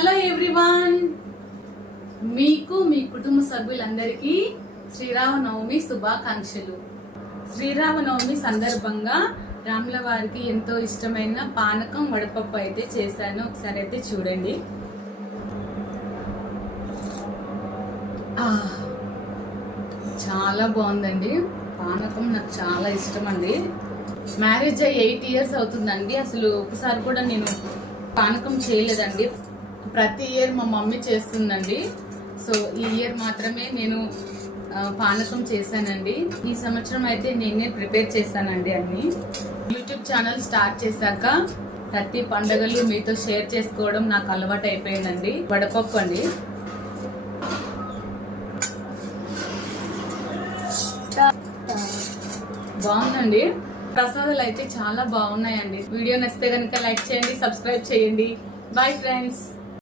Hello everyone, మీకు మీ కుటుంబ సభ్యులందరికీ శ్రీరామనవమి శుభాకాంక్షలు. శ్రీరామనవమి సందర్భంగా రాముల వారికి ఎంతో ఇష్టమైన పానకం వడపప్పు అయితే చేశాను. ఒకసారి అయితే చూడండి. చాలా బాగుందండి. పానకం నాకు చాలా ఇష్టం అండి. మ్యారేజ్ అయ్యి 8 years అవుతుందండి. అసలు ఒకసారి కూడా నేను పానకం చేయలేదండి. ప్రతి ఇయర్ మా మమ్మీ చేస్తుందండి. సో ఈ ఇయర్ మాత్రమే నేను పానకం చేశానండి. ఈ సంవత్సరం అయితే నేనే ప్రిపేర్ చేశానండి అన్ని. యూట్యూబ్ ఛానల్ స్టార్ట్ చేశాక ప్రతి పండుగలు మీతో షేర్ చేసుకోవడం నాకు అలవాటు అయిపోయిందండి. వడపప్పు అండి. బాగుందండి. ప్రసాదాలు అయితే చాలా బాగున్నాయండి. వీడియో నచ్చితే కనుక లైక్ చేయండి, సబ్స్క్రైబ్ చేయండి. Bye friends.